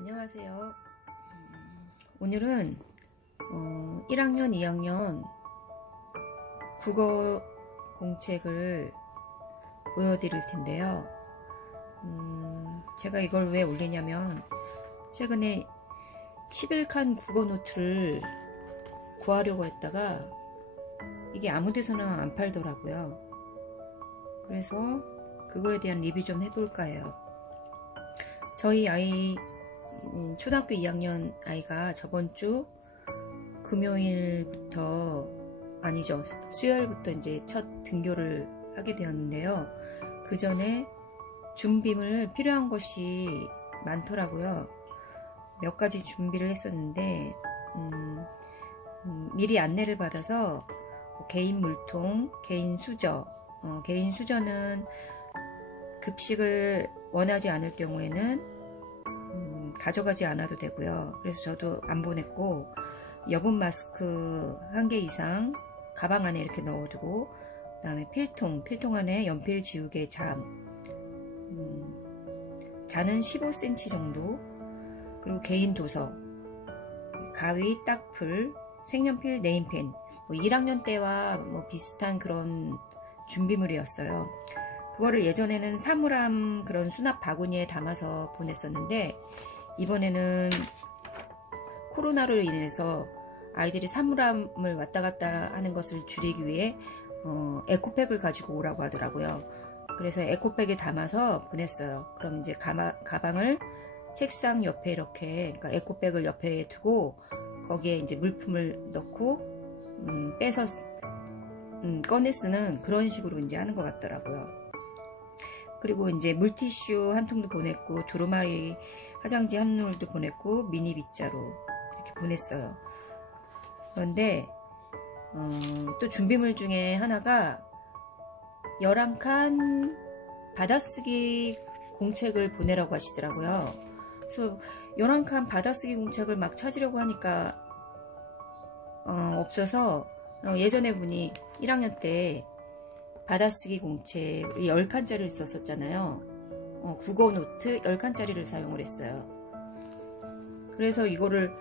안녕하세요. 오늘은 1학년, 2학년 국어 공책을 보여드릴 텐데요. 제가 이걸 왜 올리냐면 최근에 11칸 국어 노트를 구하려고 했다가 이게 아무 데서나 안 팔더라고요. 그래서 그거에 대한 리뷰 좀 해볼까 해요. 저희 아이 초등학교 2학년 아이가 저번 주 금요일부터 아니죠, 수요일부터 이제 첫 등교를 하게 되었는데요. 그 전에 준비물 필요한 것이 많더라고요. 몇 가지 준비를 했었는데 미리 안내를 받아서 개인 물통, 개인 수저, 개인 수저는 급식을 원하지 않을 경우에는 가져가지 않아도 되고요. 그래서 저도 안 보냈고, 여분 마스크 1개 이상 가방 안에 이렇게 넣어두고, 그 다음에 필통 안에 연필 지우개 잔은 15cm 정도, 그리고 개인 도서, 가위, 딱풀, 색연필, 네임펜, 뭐 1학년 때와 뭐 비슷한 그런 준비물이었어요. 그거를 예전에는 사물함 그런 수납 바구니에 담아서 보냈었는데, 이번에는 코로나로 인해서 아이들이 사물함을 왔다 갔다 하는 것을 줄이기 위해 에코백을 가지고 오라고 하더라고요. 그래서 에코백에 담아서 보냈어요. 그럼 이제 가방을 책상 옆에 이렇게, 그러니까 에코백을 옆에 두고 거기에 이제 물품을 넣고 빼서 꺼내 쓰는 그런 식으로 이제 하는 것 같더라고요. 그리고 이제 물티슈 한 통도 보냈고, 두루마리 화장지 한 롤도 보냈고, 미니 빗자루 이렇게 보냈어요. 그런데 또 준비물 중에 하나가 11칸 받아쓰기 공책을 보내라고 하시더라고요. 그래서 11칸 받아쓰기 공책을 막 찾으려고 하니까 없어서, 예전에 보니 1학년 때 받아쓰기 공책 10칸짜리를 썼었잖아요. 국어 노트 10칸짜리를 사용을 했어요. 그래서 이거를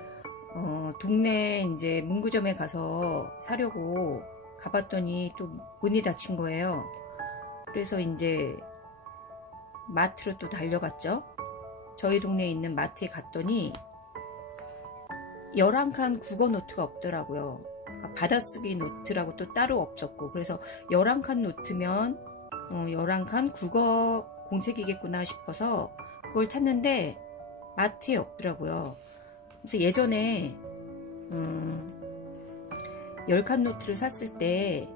동네 이제 문구점에 가서 사려고 가봤더니 또 문이 닫힌 거예요. 그래서 이제 마트로 또 달려갔죠. 저희 동네에 있는 마트에 갔더니 11칸 국어 노트가 없더라고요. 그러니까 받아쓰기 노트라고 또 따로 없었고, 그래서 11칸 노트면 11칸 국어 공책이겠구나 싶어서 그걸 찾는데 마트에 없더라고요. 그래서 예전에 10칸 노트를 샀을 때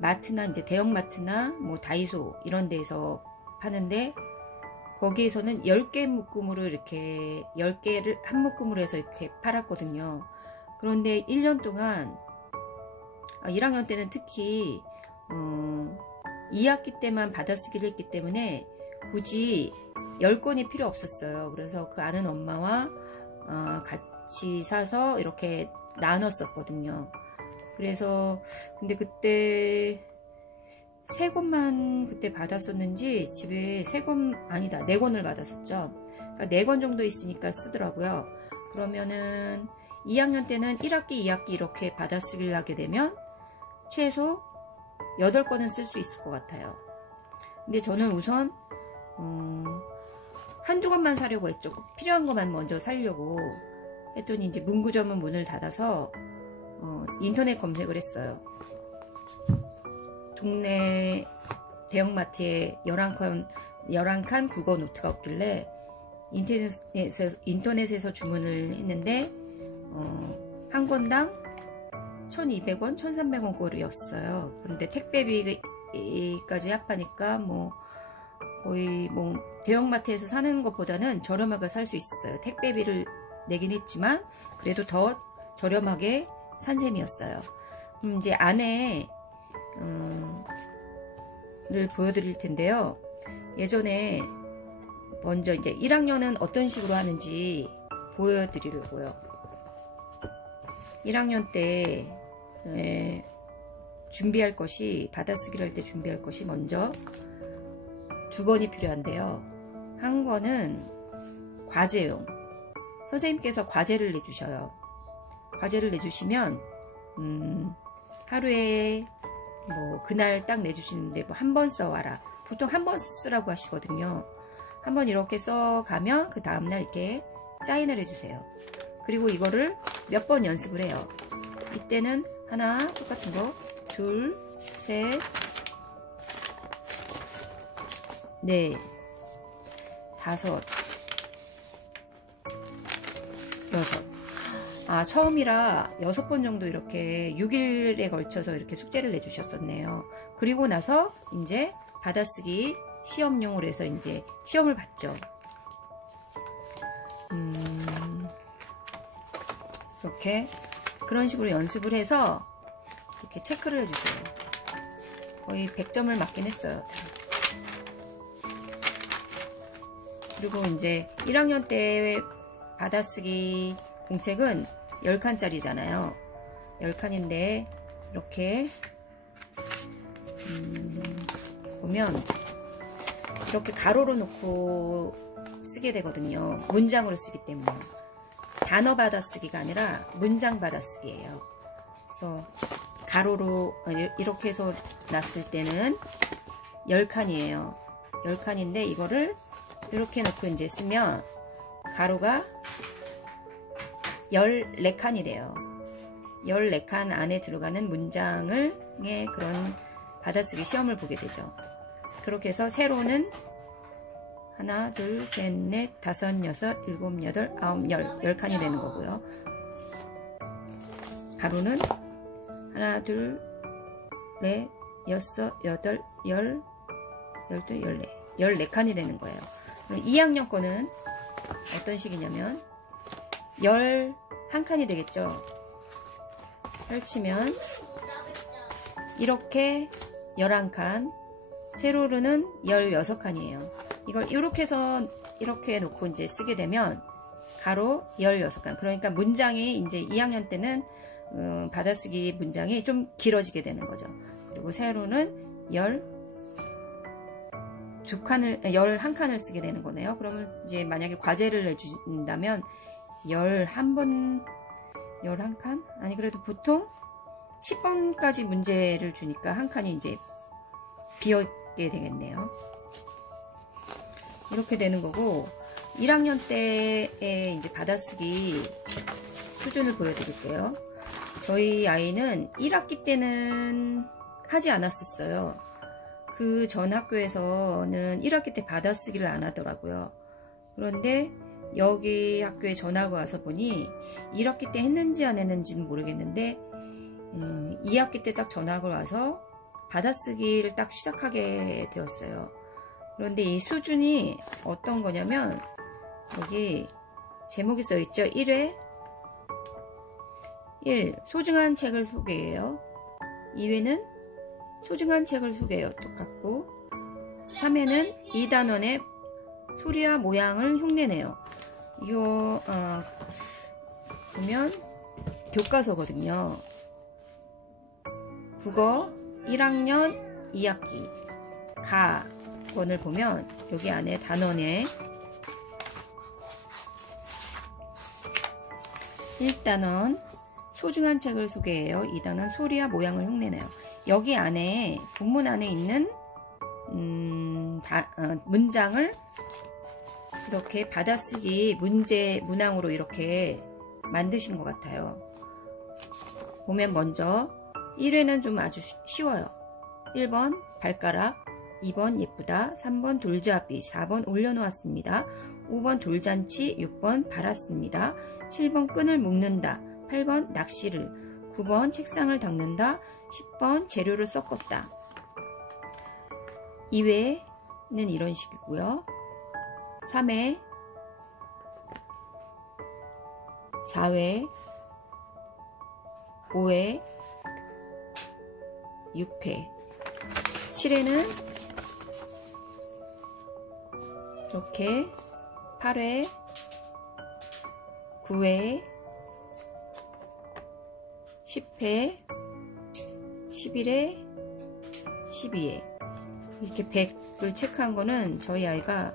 마트나 이제 대형마트나 뭐 다이소 이런 데에서 파는데, 거기에서는 10개 묶음으로 이렇게 10개를 한 묶음으로 해서 이렇게 팔았거든요. 그런데 1년 동안 1학년 때는 특히 2학기 때만 받아쓰기를 했기 때문에 굳이 10권이 필요 없었어요. 그래서 그 아는 엄마와 같이 사서 이렇게 나눴었거든요. 그래서 근데 그때 3권만 그때 받았었는지 집에 3권 아니다 4권을 받았었죠. 그러니까 4권 정도 있으니까 쓰더라고요. 그러면은 2학년 때는 1학기, 2학기 이렇게 받아쓰기를 하게 되면 최소 8권은 쓸 수 있을 것 같아요. 근데 저는 우선 한두 권만 사려고 했죠. 필요한 것만 먼저 사려고 했더니 이제 문구점은 문을 닫아서 인터넷 검색을 했어요. 동네 대형마트에 11칸 국어 노트가 없길래 인터넷에서 주문을 했는데 한 권당 1200원, 1300원 꼴이었어요. 그런데 택배비까지 합하니까 뭐 거의 뭐 대형마트에서 사는 것보다는 저렴하게 살 수 있었어요. 택배비를 내긴 했지만 그래도 더 저렴하게 산 셈이었어요. 그럼 이제 안에 를 보여드릴 텐데요. 예전에 먼저 이제 1학년은 어떤 식으로 하는지 보여드리려고요. 1학년 때 준비할 것이, 받아쓰기를 할 때 준비할 것이 먼저 2권이 필요한데요. 한 권은 과제용. 선생님께서 과제를 내주셔요. 과제를 내주시면 하루에 뭐 그날 딱 내주시는데 뭐 한 번 써와라. 보통 한 번 쓰라고 하시거든요. 한 번 이렇게 써가면 그 다음날 이렇게 사인을 해주세요. 그리고 이거를 몇 번 연습을 해요. 이때는 하나 똑같은 거, 둘, 셋, 넷, 다섯, 여섯. 아, 처음이라 6번 정도 이렇게 6일에 걸쳐서 이렇게 숙제를 내주셨었네요. 그리고 나서 이제 받아쓰기 시험용으로 해서 이제 시험을 봤죠. 이렇게 그런 식으로 연습을 해서 이렇게 체크를 해주세요. 거의 100점을 맞긴 했어요. 그리고 이제 1학년 때 받아쓰기 공책은 10칸짜리잖아요. 10칸인데 이렇게 보면 이렇게 가로로 놓고 쓰게 되거든요. 문장으로 쓰기 때문에. 단어 받아쓰기가 아니라 문장 받아쓰기예요. 그래서 가로로 이렇게 해서 놨을 때는 10칸이에요. 10칸인데 이거를 이렇게 놓고 이제 쓰면 가로가 14칸이 돼요. 14칸 안에 들어가는 문장의 그런 받아쓰기 시험을 보게 되죠. 그렇게 해서 세로는 하나, 둘, 셋, 넷, 다섯, 여섯, 일곱, 여덟, 아홉, 열 10칸이 되는 거고요. 가로는 하나, 둘, 넷, 여섯, 여덟, 열, 열두, 열네 14칸이 되는 거예요. 그럼 2학년 거는 어떤 식이냐면 11칸이 되겠죠. 펼치면 이렇게 11칸, 세로로는 16칸이에요. 이걸 이렇게 해서 이렇게 놓고 이제 쓰게 되면 가로 16칸. 그러니까 문장이 이제 2학년 때는 받아쓰기 문장이 좀 길어지게 되는 거죠. 그리고 세로는 11칸을 쓰게 되는 거네요. 그러면 이제 만약에 과제를 내준다면 11번, 11칸? 아니, 그래도 보통 10번까지 문제를 주니까 한 칸이 이제 비어있게 되겠네요. 이렇게 되는 거고, 1학년 때의 이제 받아쓰기 수준을 보여드릴게요. 저희 아이는 1학기 때는 하지 않았었어요. 그 전 학교에서는 1학기 때 받아쓰기를 안 하더라고요. 그런데 여기 학교에 전화가 와서 보니 1학기 때 했는지 안 했는지는 모르겠는데 2학기 때 딱 전화가 와서 받아쓰기를 딱 시작하게 되었어요. 그런데 이 수준이 어떤 거냐면 여기 제목이 써있죠. 1회 1. 소중한 책을 소개해요. 2회는 소중한 책을 소개해요. 똑같고 3회는 이단원의 소리와 모양을 흉내내요. 이거 보면 교과서거든요. 국어 1학년 2학기 가 권을 보면 여기 안에 단원에 1단원 소중한 책을 소개해요. 2단원 소리와 모양을 흉내내요. 여기 안에 본문 안에 있는 문장을 이렇게 받아쓰기 문항으로 이렇게 만드신 것 같아요. 보면 먼저 1회는 좀 아주 쉬워요. 1번 발가락, 2번 예쁘다, 3번 돌잡이, 4번 올려놓았습니다. 5번 돌잔치, 6번 발았습니다. 7번 끈을 묶는다, 8번 낚시를, 9번 책상을 닦는다, 10번 재료를 섞었다. 2회는 이런 식이고요. 3회, 4회, 5회, 6회, 7회는 이렇게 8회, 9회, 10회, 11회, 12회. 이렇게 100을 체크한 거는 저희 아이가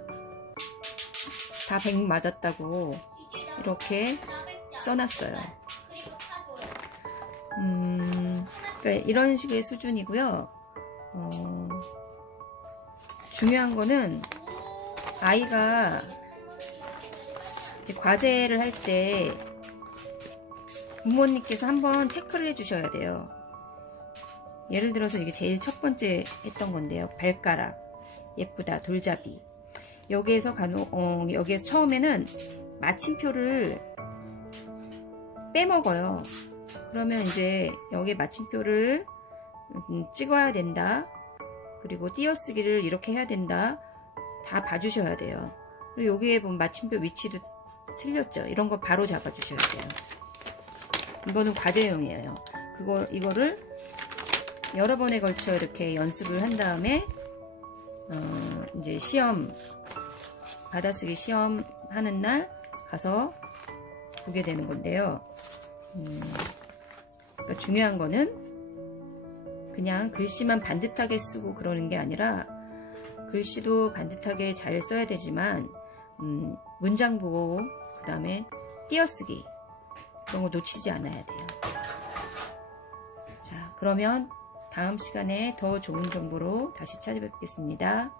다 다 100 맞았다고 이렇게 써놨어요. 그러니까 이런 식의 수준이고요. 중요한 거는 아이가 이제 과제를 할 때 부모님께서 한번 체크를 해주셔야 돼요. 예를 들어서 이게 제일 첫 번째 했던 건데요. 발가락 예쁘다, 돌잡이. 여기에서 여기에서 처음에는 마침표를 빼먹어요. 그러면 이제 여기에 마침표를 찍어야 된다. 그리고 띄어쓰기를 이렇게 해야 된다. 다 봐주셔야 돼요. 그리고 여기에 보면 마침표 위치도 틀렸죠. 이런 거 바로 잡아 주셔야 돼요. 이거는 과제용이에요. 이거를 여러 번에 걸쳐 이렇게 연습을 한 다음에 이제 시험, 받아쓰기 시험 하는 날 가서 보게 되는 건데요. 그러니까 중요한 거는 그냥 글씨만 반듯하게 쓰고 그러는 게 아니라 글씨도 반듯하게 잘 써야 되지만 문장 보고 그 다음에 띄어쓰기 그런 거 놓치지 않아야 돼요. 자, 그러면 다음 시간에 더 좋은 정보로 다시 찾아뵙겠습니다.